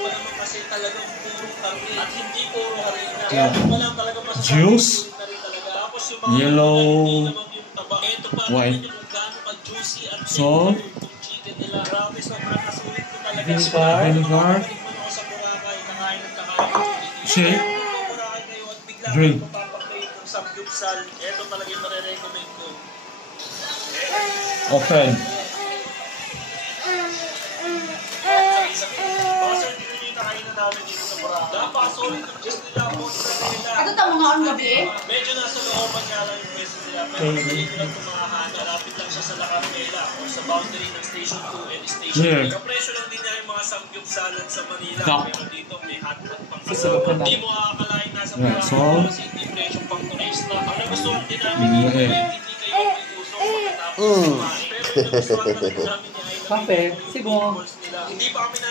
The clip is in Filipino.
pa naman kasi talagang puro karne at hindi puro harina. Kaya pa lang talaga masasabi Juice, tapos yung mga yellow, yung taba. Ito pa white, kung gaano ka-juicy at salt, yung chicken nila. Grabe, sobrang nasulit ko talaga. vinegar, Sa Boracay, kakain ng kakain. shake, Boracay kayo at biglang drink. magpapakain ng samgyupsal. Ito talaga yung marirecommend ko. Open. Ano ito mga on gabi eh? Medyo nasa looban nga lang yung pwesto nila. Pero madali ko lang tumahan. Malapit lang siya sa La Carmela o sa boundary ng Station 2 and Station 3. Kapresyo lang din niya yung mga samgyupsalan sa Manila. Pero dito may hotdog pang kasama. Hindi mo akakalain nasa Boracay kasi hindi presyo pang turista. Ang nagustuhan din namin dito ay hindi kayo may uso pagkatapos kumain. Pero nagustuhan lang din namin niya ay Kape, sibong. hindi pa kami na